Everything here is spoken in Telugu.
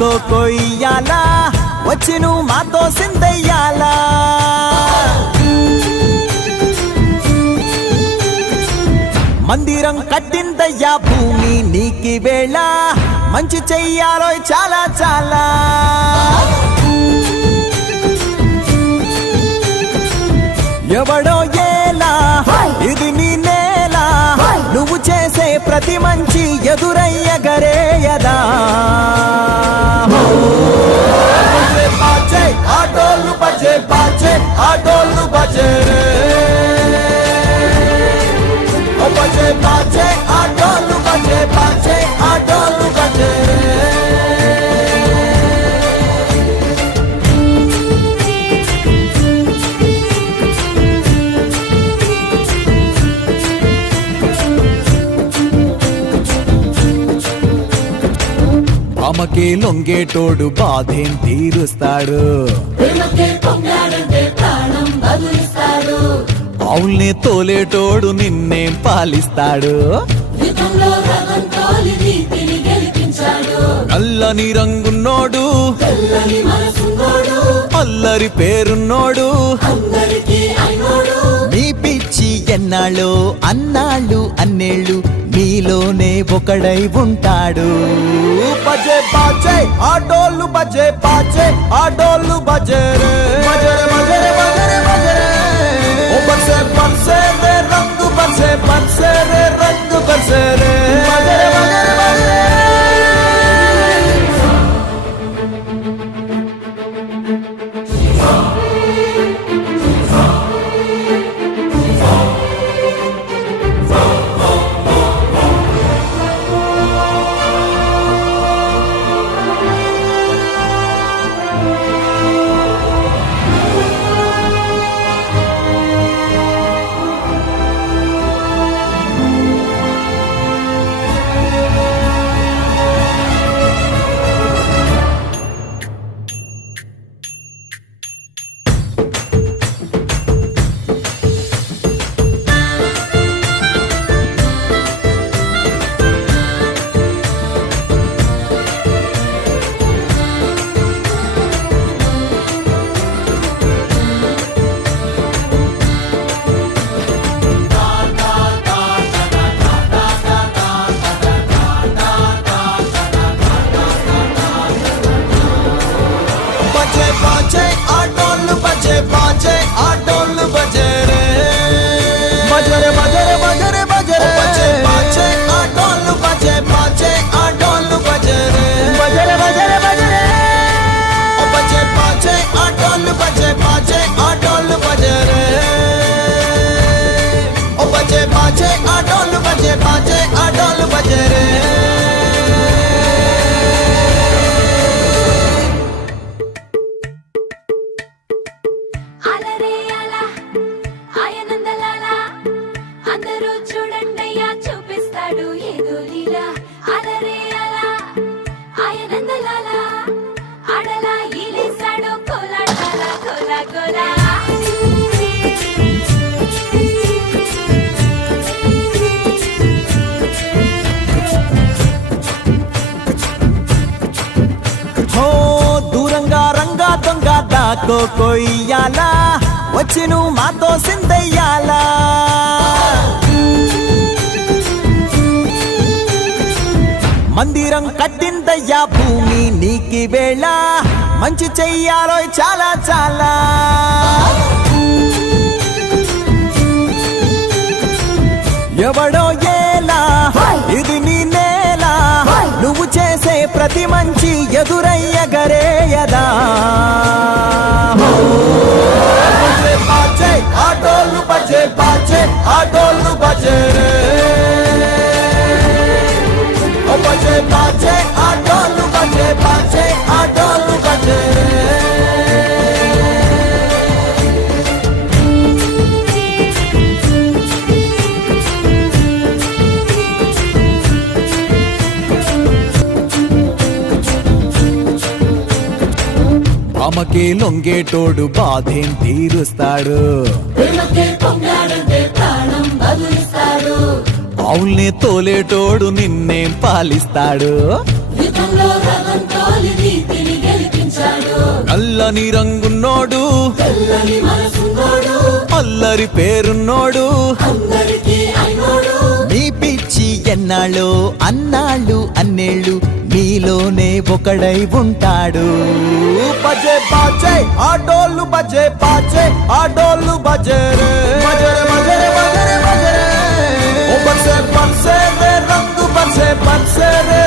దాకో కొయ్యాలా వచ్చి నువ్వు మాతో సిందయ్యాలా మందిరం కట్టిందయ్యా భూమి నీకి వేళ మంచి చెయ్యాలో చాలా చాలా ఎవడో ఏలా ఇది నీ నేల నువ్వు చేసే ప్రతి మంచి ఎదురయ్యగరేయదా ఆటోలు బజే బాజే ఆటోలు బజే బజే బాజే ఆటోలు బజే బాజే ఆటోలు బజే అమ్మకే లొంగేటోడు బాధేం తీరుస్తాడు అవుల్నే తోలేటోడు నిన్నేం పాలిస్తాడు నల్లని రంగున్నోడు అల్లరి పేరున్నోడు నీ పిచ్చి ఎన్నాళ్ళు అన్నాళ్ళు అన్నేళ్ళు నీలోనే ఒకడై ఉంటాడు బజే బాజే ఆటోలు బజే బాజే ఆటోలు బజే రే బజరే బజరే బజరే బజరే ఓ బజే బజే రే రంగు బజే బజే రే రంగు బజే రే బజరే బజరే బజరే बाजे आटोल बजे रे बजरे बजरे बजरे बजरे बजे बाजे आटोल बजे बाजे आटोल बजे रे बजरे बजरे बजरे ओ बजे बाजे आटोल बजे बाजे आटोल बजे रे ओ बजे बाजे आटोल बजे बाजे आटोल बजे रे దాకో కొయ్యాలా వచ్చి నువ్వు మాతో సిందయ్యాలా మందిరం కట్టిందయ్యా భూమి నీకి వేళ మంచి చెయ్యాలో చాలా చాలా ఎవడో ఏలా ఇది నీ నేల నువ్వు చేసే ప్రతి మంచి ఎదురయ్యగరేయదా ఆటోలు బజే బాజే ఆటోలు బజే రే బజే బాజే ఆటోలు బజే బాజే ఆటోలు బజే రే అమ్మకే లొంగేటోడు బాధేం తీరుస్తాడు అవుల్నే తోలేటోడు నిన్నేం పాలిస్తాడు యుద్ధంలో రథం తోలి నీతిని గెలిపించాడు. నల్లని రంగున్నోడు తెల్లని మనసున్నోడు, అల్లరి పేరున్నోడు అందరికీ అయినోడు. మీ పిచ్చి ఎన్నాళ్ళు అన్నాళ్ళు అన్నేళ్ళు మీలోనే ఒకడై ఉంటాడు. బజే బాజే ఆడోళ్ళు బజే బాజే ఆడోళ్ళు బజే రే బజరే బజరే బజరే బజరే ఓ బజే బజే రే రంగు బజే బజే రే